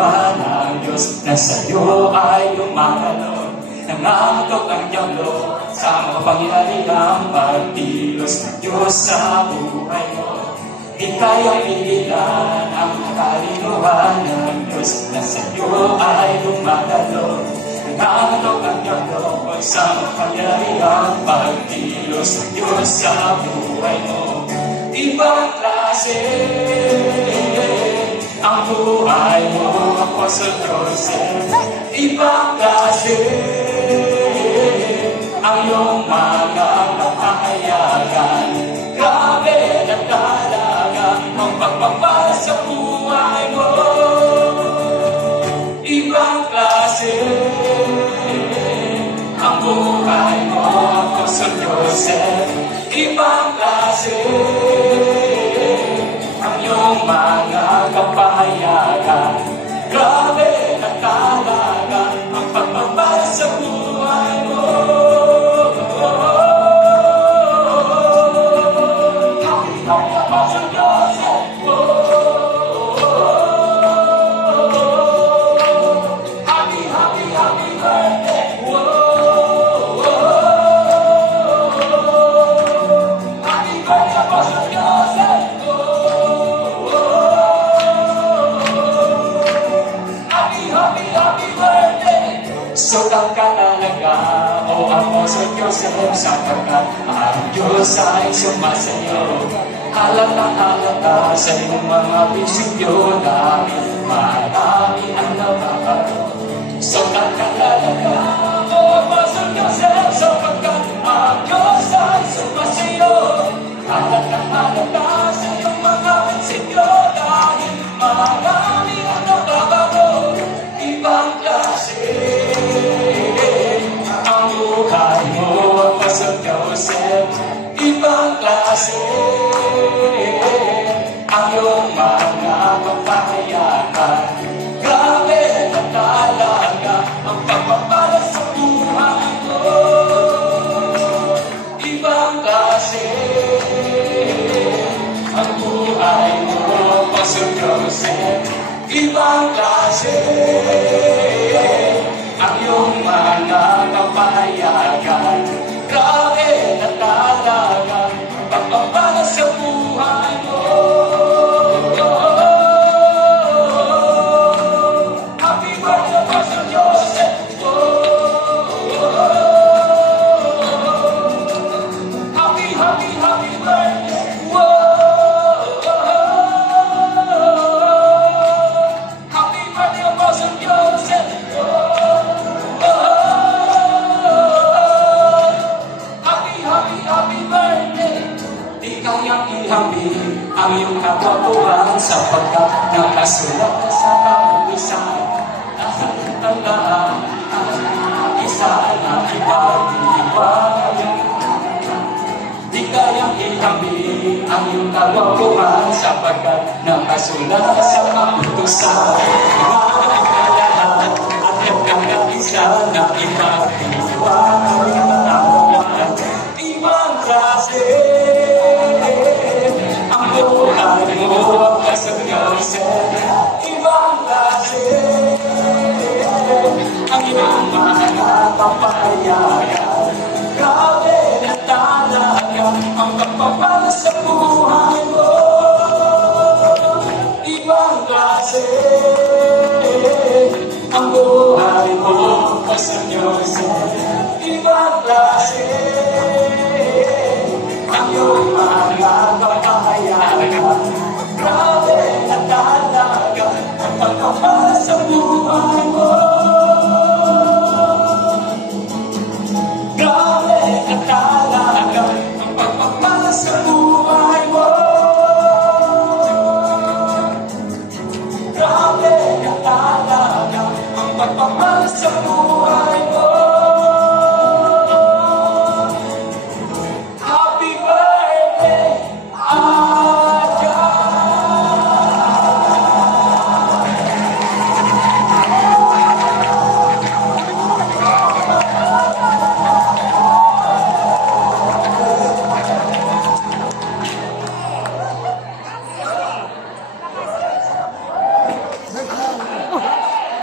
kaluluwa ng Diyos na sa'yo ay lumakalon. Nangatok ang diablo sa makapangyarihang pagkilos ng Diyos sa buhay mo. Di kayang pigilan ang kaluluwa ng Diyos na sa'yo ay lumakalon. Nangatok ang diablo sa makapangyarihang pagkilos ng Diyos sa buhay mo. Ibang klase ang buhay mo, Apostol Joseph. Ibang klase ang iyong mga kapahayagan. Grabe na talaga ang pagpapala sa buhay mo. Ibang klase ang buhay mo, Apostol Joseph. Ibang klase ang iyong mga kapahayagan. Grabe na talaga ang pagpapala sa buhay mo. Happy birthday, Apostol Joseph. Happy birthday. Happy birthday, Apostol Joseph. Happy birthday! Sukat ka talaga, o Apostol Joseph, sapagkat ang Diyos ay sumasayo. Halata sa iyong mga prinsipyo dahil marami ang nababago. Sukat ka talaga, o Apostol Joseph, sapagkat ang Diyos ay sumasayo. Halata sa iyong mga prinsipyo dahil marami ang nababago. Ibang klase ang buhay mo, Apostol Joseph. Ibang klase ang iyong mga kapahayagan. Grabe na talaga ang pagpapala sa buhay mo. Ibang klase ang buhay mo, Apostol Joseph. Ibang klase ang iyong mga kapahayagan. Grabe na talaga ang pagpapala sa buhay mo. Happy birthday, Apostol Joseph. Happy birthday. Ang iyong katotohanan sapagkat nakasulat sa kautusan. Ang lahat ang isa na ibang-ibang. Di kayang ihambi ang iyong katotohanan sapagkat nakasulat sa kautusan. Ang lahat at ang isa na ibang-ibang. Ibang klase buhay mo, Apostol Joseph. Ibang klase ang iyong mga kapahayagan. Grabe na talaga ang pagpapala sa buhay mo. Ibang klase ang buhay mo, Apostol Joseph. Ibang klase ang iyong mga kapahayagan. Grabe na talaga ang pagpapala sa buhay mo. Grabe na talaga ang pagpapala sa buhay mo. Grabe na talaga ang pagpapala sa buhay mo.